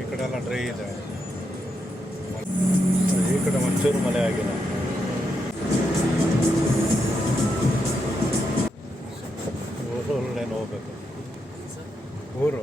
ಈ ಕಡೆ ಎಲ್ಲ ಡ್ರೈ ಇದೆ, ಈ ಕಡೆ ಒಂಚೂರು ಮಳೆ ಆಗಿಲ್ಲ. ಊರಲ್ಲೇನು ಹೋಗ್ಬೇಕು, ಊರು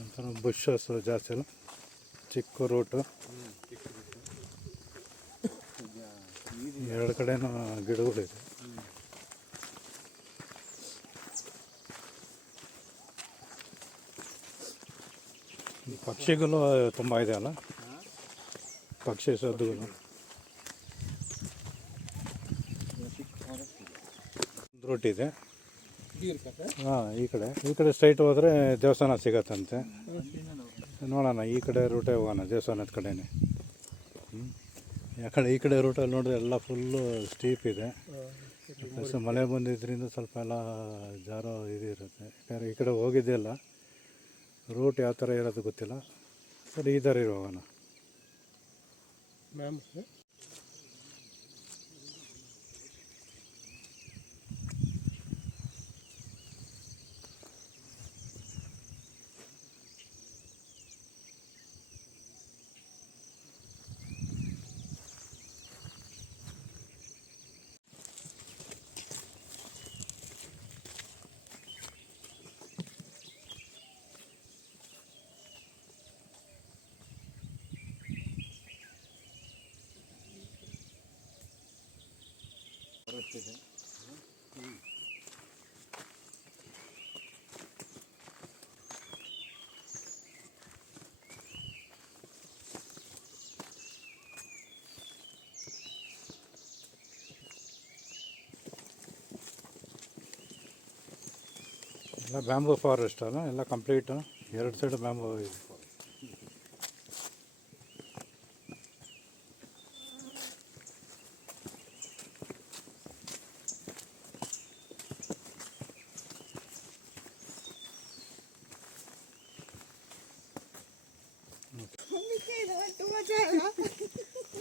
ಒಂಥರ ಬುಷಸ್ ಜಾಸ್ತಿ ಅಲ್ಲ, ಚಿಕ್ಕ ರೂಟು, ಎರಡು ಕಡೆನೂ ಗಿಡಗಳಿದೆ. ಪಕ್ಷಿಗಳು ತುಂಬ ಇದೆ ಅಲ್ಲ, ಪಕ್ಷಿ ಸದ್ದುಗಳು. ರೂಟ್ ಇದೆ. ಹಾಂ, ಈ ಕಡೆ ಸ್ಟ್ರೈಟ್ ಹೋದರೆ ದೇವಸ್ಥಾನ ಸಿಗತ್ತಂತೆ. ನೋಡೋಣ, ಈ ಕಡೆ ರೂಟೇ ಹೋಗೋಣ, ದೇವಸ್ಥಾನದ ಕಡೆನೇ. ಯಾಕಂದರೆ ಈ ಕಡೆ ರೂಟಲ್ಲಿ ನೋಡಿದ್ರೆ ಎಲ್ಲ ಫುಲ್ಲು ಸ್ಟೀಪ್ ಇದೆ. ಪ್ಲಸ್ ಮಳೆ ಬಂದಿದ್ದರಿಂದ ಸ್ವಲ್ಪ ಎಲ್ಲ ಜಾರೋ ಇರುತ್ತೆ. ಯಾಕಂದರೆ ಈ ಕಡೆ ಹೋಗಿದ್ದೇ ಇಲ್ಲ, ರೂಟ್ ಯಾವ ಥರ ಇರೋದು ಗೊತ್ತಿಲ್ಲ. ಸರಿ, ಈ ದಾರಿ ಹೋಗೋಣ. ಇದೆ ಎಲ್ಲ ಬ್ಯಾಂಬೂ ಫಾರೆಸ್ಟ್ ಅಲ್ಲ, ಎಲ್ಲ ಕಂಪ್ಲೀಟು, ಎರಡು ಸೈಡ್ ಬ್ಯಾಂಬೂ ಇದೆ.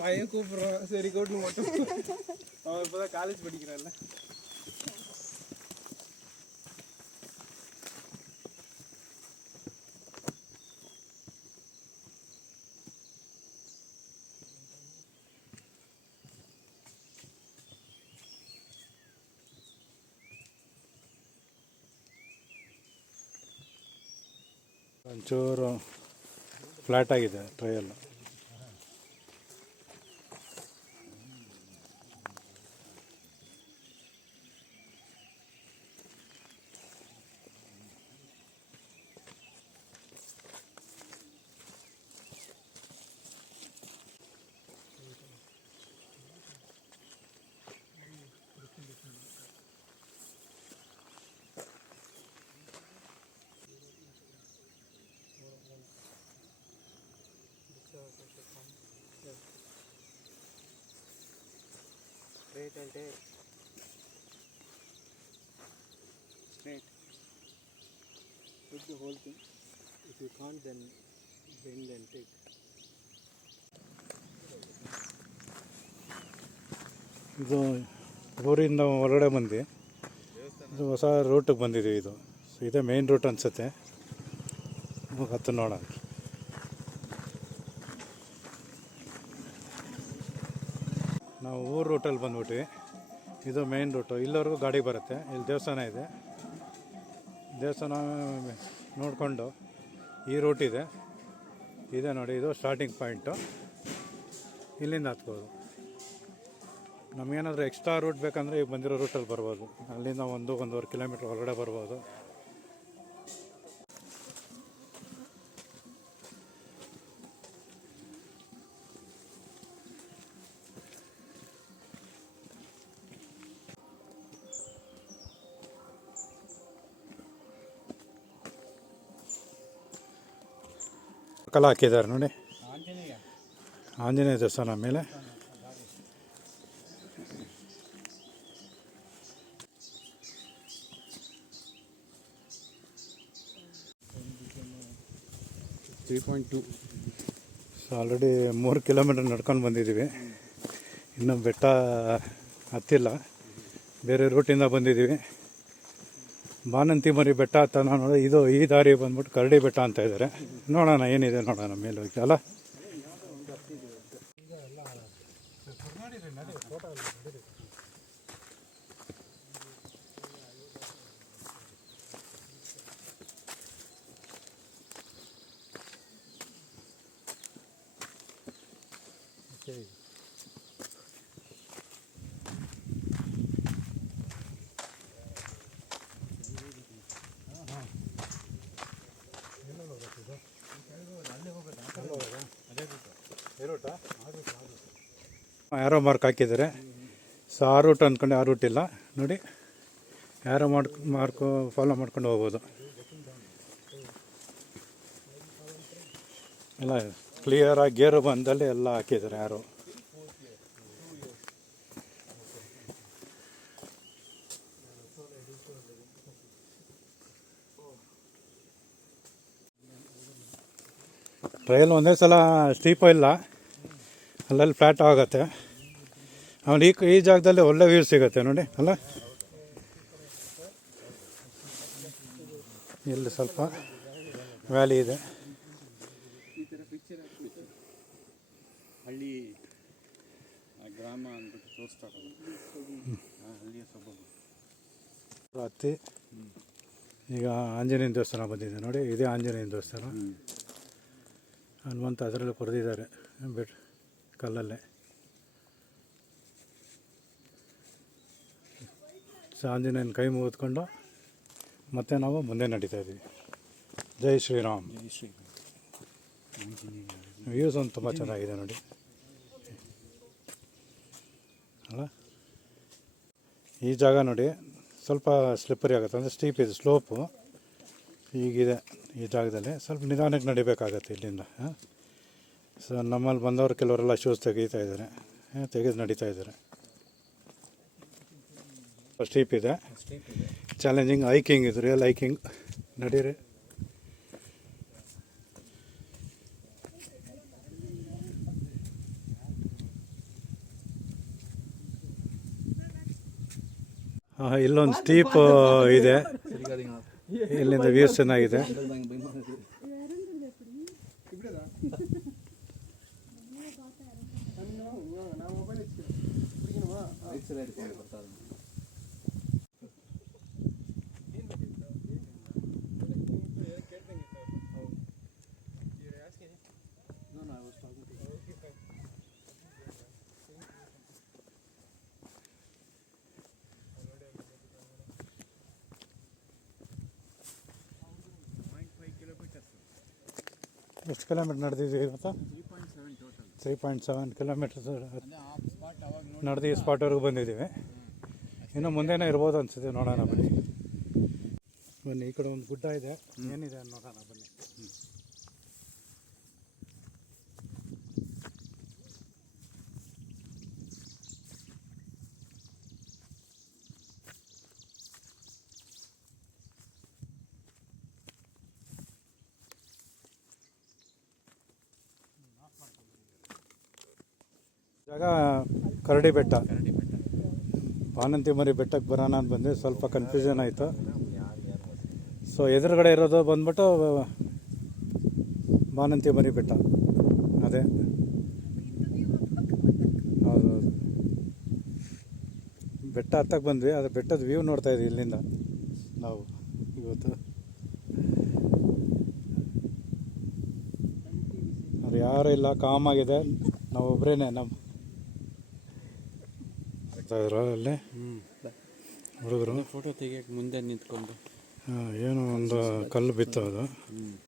பையன் கூப்பிடுறான், சரி கூட்டு மட்டும். அவன் இப்போதான் காலேஜ் படிக்கிறான்ல. ಒಂಚೂರು ಫ್ಲ್ಯಾಟ್ ಆಗಿದೆ ಟ್ರೈಯೆಲ್ಲ. స్ట్రైట్ అంటే straight the whole thing. If you can't, then bend and take. ಇದು ಊರಿಂದ ಹೊರಗಡೆ ಬಂದು ಇದು ಹೊಸ ರೂಟಿಗೆ ಬಂದಿದ್ದೀವಿ. ಇದು ಇದೇ ಮೇನ್ ರೂಟ್ ಅನಿಸುತ್ತೆ. ಹತ್ತು ನೋಡೋಣ. ನಾವು ಊರು ರೂಟಲ್ಲಿ ಬಂದ್ಬಿಟ್ವಿ. ಇದು ಮೇನ್ ರೂಟು. ಇಲ್ಲಿವರೆಗೂ ಗಾಡಿ ಬರುತ್ತೆ. ಇಲ್ಲಿ ದೇವಸ್ಥಾನ ಇದೆ. ದೇವಸ್ಥಾನ ನೋಡಿಕೊಂಡು ಈ ರೂಟ್ ಇದೆ ನೋಡಿ. ಇದು ಸ್ಟಾರ್ಟಿಂಗ್ ಪಾಯಿಂಟು. ಇಲ್ಲಿಂದ ಹತ್ಬೋದು. ನಮಗೇನಾದರೂ ಎಕ್ಸ್ಟ್ರಾ ರೂಟ್ ಬೇಕಂದರೆ ಈಗ ಬಂದಿರೋ ರೂಟಲ್ಲಿ ಬರ್ಬೋದು. ಅಲ್ಲಿಂದ 1-1.5 ಕಿಲೋಮೀಟ್ರ್ ಹೊರಗಡೆ ಬರ್ಬೋದು. ಕಲ್ಲ ಹಾಕಿದ್ದಾರೆ ನೋಡಿ. ಆಂಜನೇಯ ದೇವಸ್ಥಾನ ಮೇಲೆ. ಸೊ ಆಲ್ರೆಡಿ 3 ಕಿಲೋಮೀಟ್ರ್ ನಡ್ಕೊಂಡು ಬಂದಿದ್ದೀವಿ. ಇನ್ನೂ ಬೆಟ್ಟ ಹತ್ತಿಲ್ಲ. ಬೇರೆ ರೂಟಿಂದ ಬಂದಿದ್ದೀವಿ. ಬಾನಂತಿ ಮರಿ ಬೆಟ್ಟ ಹತ್ತ ನೋಡಿ. ಇದು ಈ ದಾರಿ ಬಂದ್ಬಿಟ್ಟು ಕರಡಿ ಬೆಟ್ಟ ಅಂತ ಇದ್ದಾರೆ. ನೋಡೋಣ ಏನಿದೆ ನೋಡೋಣ ಮೇಲೆ ಹೋಗಿ ಅಲ್ಲ. ಯಾರೋ ಮಾರ್ಕ್ ಹಾಕಿದ್ದಾರೆ. ಸೊ ಆ ರೂಟ್ ಅಂದ್ಕೊಂಡು ಆ ರೂಟ್ ಇಲ್ಲ ನೋಡಿ. ಯಾರೋ ಮಾರ್ಕು ಫಾಲೋ ಮಾಡ್ಕೊಂಡು ಹೋಗ್ಬೋದು. ಎಲ್ಲ ಕ್ಲಿಯರಾಗಿ ಗೇರು ಬಂದಲ್ಲಿ ಎಲ್ಲ ಹಾಕಿದ್ದಾರೆ ಯಾರು. ಟ್ರಯಲ್ ಒಂದೇ ಸಲ ಸ್ಟೀಪು ಇಲ್ಲ, ಅಲ್ಲಲ್ಲಿ ಫ್ಲ್ಯಾಟ್ ಆಗುತ್ತೆ. ಆಮೇಲೆ ಈ ಜಾಗದಲ್ಲಿ ಒಳ್ಳೆ ವ್ಯೂ ಸಿಗುತ್ತೆ ನೋಡಿ ಅಲ್ಲ. ಇಲ್ಲಿ ಸ್ವಲ್ಪ ವ್ಯಾಲಿ ಇದೆ. ಹಳ್ಳಿ ಗ್ರಾಮ ಅಂದ್ಬಿಟ್ಟು ತೋರಿಸ್ತಾರೆ. ಹಳ್ಳಿಯ ಸೊಬಗು ಹತ್ತಿ ಈಗ ಆಂಜನೇಯನ ದೇವಸ್ಥಾನ ಬಂದಿದೆ ನೋಡಿ. ಇದೇ ಆಂಜನೇಯನ ದೇವಸ್ಥಾನ. ಹನುಮಂತ ಅದರಲ್ಲೇ ಕೊರೆದಿದ್ದಾರೆ ಬೆಟ್ ಕಲ್ಲಲ್ಲೇ. ಸೊ ಆಂಜನೇಯನ ಕೈ ಮುಗಿದ್ಕೊಂಡು ಮತ್ತೆ ನಾವು ಮುಂದೆ ನಡೀತಾ ಇದ್ದೀವಿ. ಜೈ ಶ್ರೀರಾಮ್. ವ್ಯೂಸ್ ಒಂದು ತುಂಬ ಚೆನ್ನಾಗಿದೆ ನೋಡಿ ಅಲ್ಲ. ಈ ಜಾಗ ನೋಡಿ ಸ್ವಲ್ಪ ಸ್ಲಿಪ್ಪರಿ ಆಗುತ್ತೆ, ಅಂದರೆ ಸ್ಟೀಪ್ ಇದೆ, ಸ್ಲೋಪು ಹೀಗಿದೆ. ಈ ಜಾಗದಲ್ಲಿ ಸ್ವಲ್ಪ ನಿಧಾನಕ್ಕೆ ನಡಿಬೇಕಾಗತ್ತೆ ಇಲ್ಲಿಂದ. ಸೊ ನಮ್ಮಲ್ಲಿ ಬಂದವರು ಕೆಲವರೆಲ್ಲ ಶೂಸ್ ತೆಗೀತಾ ಇದ್ದಾರೆ, ತೆಗೆದು ನಡೀತಾ ಇದ್ದಾರೆ. ಸ್ಟೀಪ್ ಇದೆ, ಚಾಲೆಂಜಿಂಗ್ ಹೈಕಿಂಗ್ ಇದು, ರಿಯಲ್ ಹೈಕಿಂಗ್. ನಡೀರಿ. ಇಲ್ಲೊಂದು ಸ್ಟೀಪ್ ಇದೆ, ಇಲ್ಲಿಂದ ವ್ಯೂಸ್ ಚೆನ್ನಾಗಿದೆ. ಎಷ್ಟು ಕಿಲೋಮೀಟ್ರ್ ನಡೆದಿದ್ದೀವಿ ಇವತ್ತು? 3.7 ಕಿಲೋಮೀಟರ್ಸ್ ನಡೆದು ಈ ಸ್ಪಾಟ್ವರೆಗೂ ಬಂದಿದ್ದೀವಿ. ಇನ್ನು ಮುಂದೆನೇ ಇರ್ಬೋದು ಅನಿಸುತ್ತೆ, ನೋಡೋಣ ಬನ್ನಿ. ಬನ್ನಿ, ಈ ಕಡೆ ಒಂದು ಗುಡ್ಡ ಇದೆ, ಏನಿದೆ ನೋಡೋಣ ಬನ್ನಿ. ಜಾಗ ಕರಡಿ ಬೆಟ್ಟ. ಬಾನಂತಿಮರಿ ಬೆಟ್ಟಕ್ಕೆ ಬರೋಣ ಅಂತ ಬಂದೆ, ಸ್ವಲ್ಪ ಕನ್ಫ್ಯೂಷನ್ ಆಯಿತು. ಸೊ ಎದುರುಗಡೆ ಇರೋದು ಬಂದ್ಬಿಟ್ಟು ಬಾನಂತಿಮರಿ ಬೆಟ್ಟ, ಅದೇ ಹೌದೌದು. ಬೆಟ್ಟ ಹತ್ತಕ್ಕೆ ಬಂದ್ವಿ, ಅದು ಬೆಟ್ಟದ ವ್ಯೂ ನೋಡ್ತಾ ಇದ್ವಿ ಇಲ್ಲಿಂದ ನಾವು ಇವತ್ತು. ಅದು ಯಾರೂ ಇಲ್ಲ, ಕಾಮಾಗಿದೆ, ನಾವು ಒಬ್ಬರೇನೆ. ನಮ್ಮ ಅಲ್ಲೇ ಹುಡುಗರು ಫೋಟೋ ತೆಗಿಯಕ್ಕೆ ಮುಂದೆ ನಿಂತ್ಕೊಂಡು ಏನೋ ಒಂದು ಕಲ್ಲು ಬಿತ್ತು ಅದು.